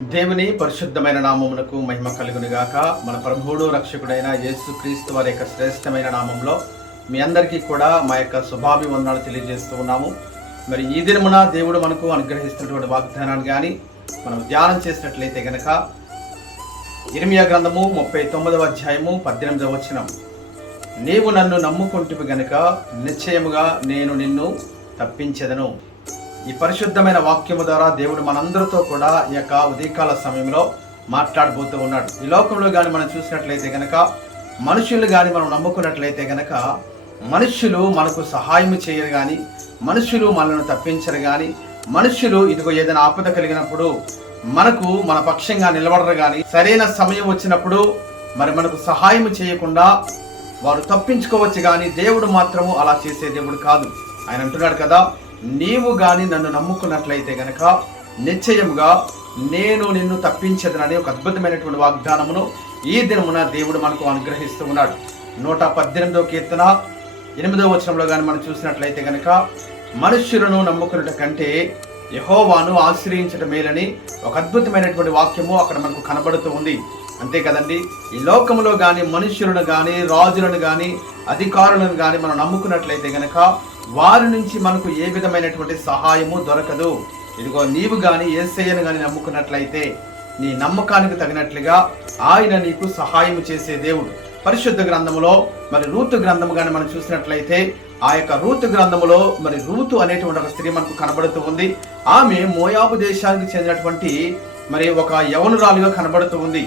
దేవుని పరిశుద్ధమైన నామమునకు మహిమ కలుగును గాక. మన ప్రభువుడు రక్షకుడైన యేసుక్రీస్తు వారి యొక్క శ్రేష్టమైన నామంలో మీ అందరికీ కూడా మా యొక్క శుభాభివందనాలు తెలియజేస్తూ ఉన్నాము. మరి ఈ దినమున దేవుడు మనకు అనుగ్రహిస్తున్నటువంటి వాగ్దానాన్ని కానీ మనం ధ్యానం చేసినట్లయితే గనక ఇర్మియా గ్రంథము 39వ అధ్యాయము 18వ వచనం, నీవు నన్ను నమ్ముకొంటివి గనుక నిశ్చయముగా నేను నిన్ను తప్పించెదను. ఈ పరిశుద్ధమైన వాక్యము ద్వారా దేవుడు మనందరితో కూడా ఈ యొక్క ఉదయకాల సమయంలో మాట్లాడబోతూ ఉన్నాడు. ఈ లోకంలో కానీ మనం చూసినట్లయితే గనక, మనుషులు కానీ మనం నమ్ముకున్నట్లయితే గనక, మనుషులు మనకు సహాయం చేయరు కానీ, మనుషులు మనల్ని తప్పించరు కానీ, మనుషులు ఇదిగో ఏదైనా ఆపద కలిగినప్పుడు మనకు మన పక్షంగా నిలబడరు కానీ, సరైన సమయం వచ్చినప్పుడు మరి మనకు సహాయం చేయకుండా వారు తప్పించుకోవచ్చు కానీ దేవుడు మాత్రము అలా చేసే దేవుడు కాదు. ఆయన అంటున్నాడు కదా, నీవు గాని నన్ను నమ్ముకున్నట్లయితే గనక నిశ్చయముగా నేను నిన్ను తప్పించదనని ఒక అద్భుతమైనటువంటి వాగ్దానమును ఈ దినమున దేవుడు మనకు అనుగ్రహిస్తూ ఉన్నాడు. 118వ కీర్తన 8వ వచనంలో కానీ మనం చూసినట్లయితే గనక, మనుష్యులను నమ్ముకున్నట కంటే యెహోవాను ఆశ్రయించడం మేలని ఒక అద్భుతమైనటువంటి వాక్యము అక్కడ మనకు కనబడుతూ ఉంది. అంతే కదండి, ఈ లోకంలో కానీ మనుష్యులను కానీ రాజులను కానీ అధికారులను కానీ మనం నమ్ముకున్నట్లయితే గనక వారి నుంచి మనకు ఏ విధమైనటువంటి సహాయము దొరకదు. ఇదిగో నీవు కానీ యేసయ్యను కానీ నమ్ముకున్నట్లయితే నీ నమ్మకానికి తగినట్లుగా ఆయన నీకు సహాయం చేసే దేవుడు. పరిశుద్ధ గ్రంథములో మరి రూతు గ్రంథము కానీ మనం చూసినట్లయితే ఆ యొక్క రూతు గ్రంథములో మరి రూతు అనేటువంటి ఒక స్త్రీ మనకు కనబడుతూ ఉంది. ఆమె మోయాబు దేశానికి చెందినటువంటి మరి ఒక యవనురాలుగా కనబడుతూ ఉంది.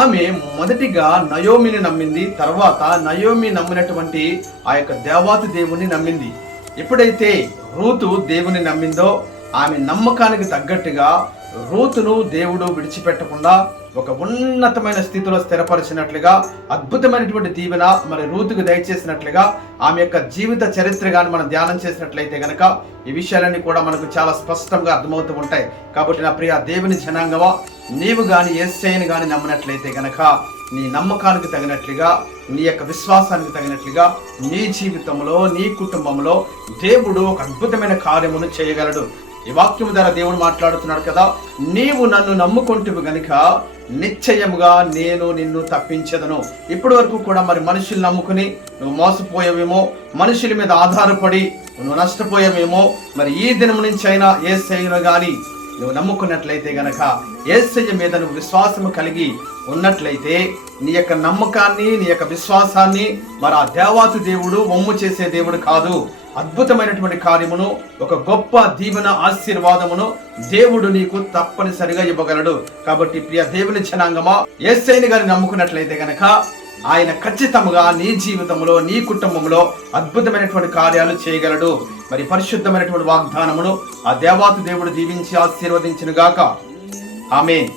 ఆమె మొదటిగా నయోమిని నమ్మింది, తర్వాత నయోమి నమ్మినటువంటి ఆ యొక్క దేవాతి దేవుని నమ్మింది. ఎప్పుడైతే రూతు దేవుని నమ్మిందో ఆమె నమ్మకానికి తగ్గట్టుగా రూతును దేవుడు విడిచిపెట్టకుండా ఒక ఉన్నతమైన స్థితిలో స్థిరపరిచినట్లుగా అద్భుతమైనటువంటి దీవెన మరి రూతుకు దయచేసినట్లుగా ఆమె యొక్క జీవిత చరిత్ర కానీ మనం ధ్యానం చేసినట్లయితే గనక ఈ విషయాలన్నీ కూడా మనకు చాలా స్పష్టంగా అర్థమవుతూ ఉంటాయి. కాబట్టి నా ప్రియ దేవుని జనాంగమా, నీవు కానీ యేసయ్యను కానీ నమ్మినట్లయితే గనక నీ నమ్మకానికి తగినట్లుగా, నీ యొక్క విశ్వాసానికి తగినట్లుగా నీ జీవితంలో నీ కుటుంబంలో దేవుడు ఒక అద్భుతమైన కార్యమును చేయగలడు. ఈ వాక్యం ద్వారా దేవుడు మాట్లాడుతున్నాడు కదా, నీవు నన్ను నమ్ముకుంటువు గనుక నిశ్చయముగా నేను నిన్ను తప్పించదను. ఇప్పటి వరకు కూడా మరి మనుషులు నమ్ముకుని నువ్వు మోసపోయావేమో, మనుషుల మీద ఆధారపడి నువ్వు నష్టపోయావేమో, మరి ఈ దినం నుంచి అయినా యేసయ్యను గాని నువ్వు నమ్ముకున్నట్లయితే గనక, యేసయ్య మీద నువ్వు విశ్వాసము కలిగి ఉన్నట్లయితే నీ యొక్క నమ్మకాన్ని నీ యొక్క విశ్వాసాన్ని మరి ఆ దేవాతి దేవుడు వమ్ము చేసే దేవుడు కాదు. అద్భుతమైనటువంటి కార్యమును, ఒక గొప్ప దీవెన ఆశీర్వాదమును దేవుడు నీకు తప్పనిసరిగా ఇవ్వగలడు. కాబట్టి ప్రియ దేవుని జనాంగమా, యేసయ్యను గాని నమ్ముకున్నట్లయితే గనక ఆయన ఖచ్చితంగా నీ జీవితంలో నీ కుటుంబంలో అద్భుతమైనటువంటి కార్యాలు చేయగలడు. మరి పరిశుద్ధమైనటువంటి వాగ్దానమును ఆ దేవాతి దేవుడు దీవించి ఆశీర్వదించును గాక. ఆమేన్.